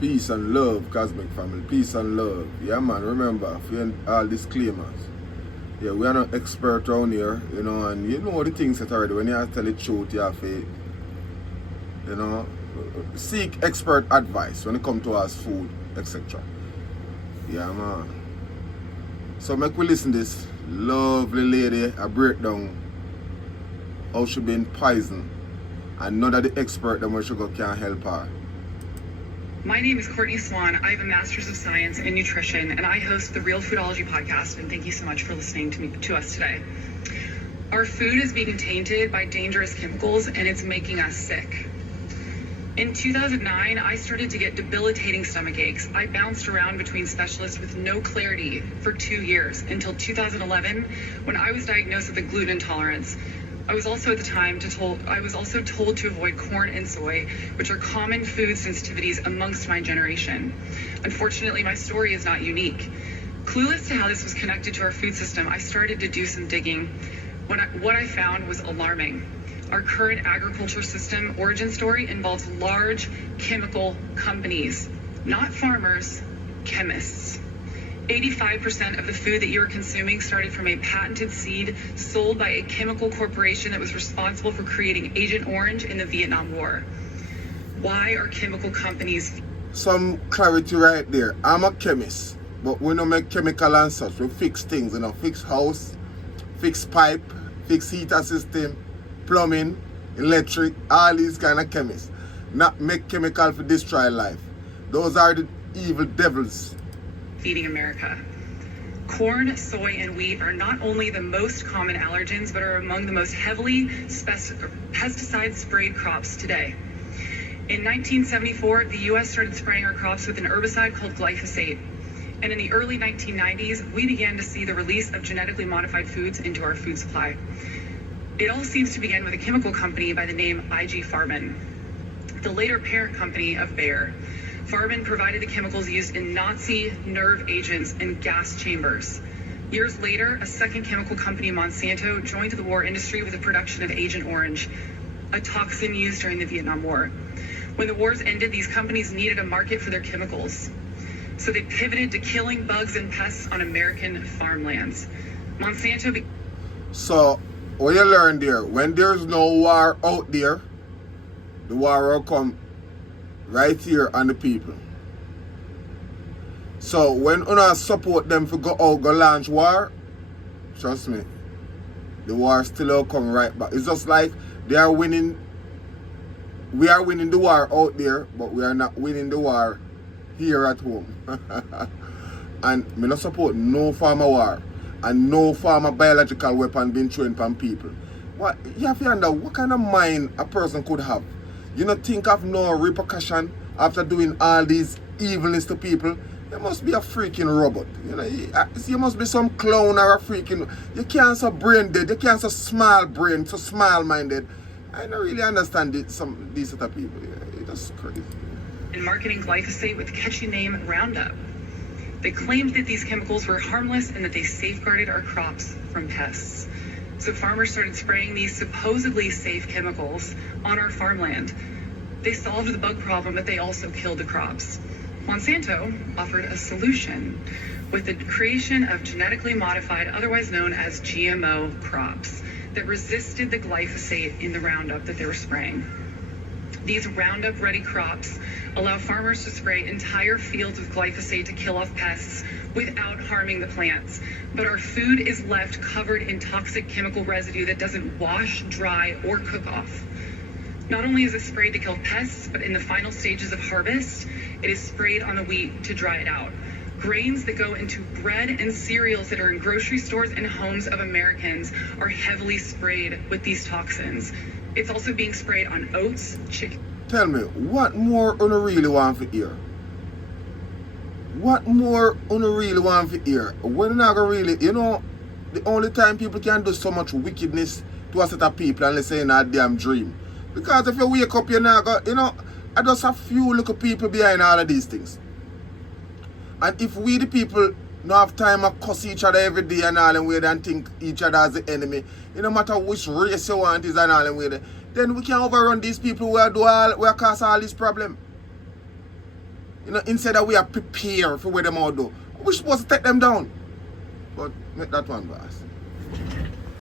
Peace and love, Cosmic family. Peace and love. Yeah, man. Remember, all disclaimers. Yeah, we are not expert around here, you know, and you know the things that already. When you have to tell the truth, you have to, you know, seek expert advice when it comes to us food, etc. Yeah, man. So make we listen to this lovely lady a breakdown how she been poisoned, and none of the expert that when sugar can help her. My name is Courtney Swan. I have a Master's of Science in Nutrition, and I host the Real Foodology podcast, and thank you so much for listening to us today. Our food is being tainted by dangerous chemicals, and it's making us sick. In 2009, I started to get debilitating stomach aches. I bounced around between specialists with no clarity for 2 years until 2011, when I was diagnosed with a gluten intolerance. I was also told to avoid corn and soy, which are common food sensitivities amongst my generation. Unfortunately, my story is not unique. Clueless to how this was connected to our food system, I started to do some digging. What I found was alarming. Our current agriculture system origin story involves large chemical companies, not farmers, chemists. 85% of the food that you are consuming started from a patented seed sold by a chemical corporation that was responsible for creating Agent Orange in the Vietnam War. Why are chemical companies... Some clarity right there. I'm a chemist, but we don't make chemical and such. We fix things, you know, fix house, fix pipe, fix heater system, plumbing, electric, all these kind of chemists. Not make chemical to destroy life. Those are the evil devils feeding America. Corn, soy, and wheat are not only the most common allergens, but are among the most heavily pesticide-sprayed crops today. In 1974, the U.S. started spraying our crops with an herbicide called glyphosate. And in the early 1990s, we began to see the release of genetically modified foods into our food supply. It all seems to begin with a chemical company by the name IG Farben, the later parent company of Bayer. Farben provided the chemicals used in Nazi nerve agents and gas chambers. Years later, a second chemical company, Monsanto, joined the war industry with the production of Agent Orange, a toxin used during the Vietnam War. When the wars ended, these companies needed a market for their chemicals, so they pivoted to killing bugs and pests on American farmlands. So, what you learn there, when there's no war out there, the war will come right here on the people. So when you support them to go launch war, trust me, the war still will come right back. It's just like they are winning. We are winning the war out there, but we are not winning the war here at home. And me not support no form of war and no form of biological weapon being trained on people. What you have to wonder what kind of mind a person could have. You not think of no repercussion after doing all these evilness to people? You must be a freaking robot. You know, you must be some clown or a freaking... You can't so brain dead. You can't so small brain, so small minded. I don't really understand these sort of people. Yeah, it's just crazy. And marketing glyphosate with the catchy name Roundup. They claimed that these chemicals were harmless and that they safeguarded our crops from pests. So farmers started spraying these supposedly safe chemicals on our farmland. They solved the bug problem, but they also killed the crops. Monsanto offered a solution with the creation of genetically modified, otherwise known as GMO crops that resisted the glyphosate in the Roundup that they were spraying. These Roundup-ready crops allow farmers to spray entire fields with glyphosate to kill off pests without harming the plants. But our food is left covered in toxic chemical residue that doesn't wash, dry, or cook off. Not only is it sprayed to kill pests, but in the final stages of harvest, it is sprayed on the wheat to dry it out. Grains that go into bread and cereals that are in grocery stores and homes of Americans are heavily sprayed with these toxins. It's also being sprayed on oats, chicken. Tell me, what more you really want to hear? What more you really want to hear? We're not gonna really, you know, the only time people can do so much wickedness to a set of people unless they're in a damn dream. Because if you wake up, you're not gonna, you know, I just a few little people behind all of these things. And if we the people don't have time to cuss each other every day and all and way and think each other as the enemy, it no matter which race you want is and all and way, then we can overrun these people who cause all this problem. You know, instead of we are prepare for where them all do. We're supposed to take them down. But make that one, boss.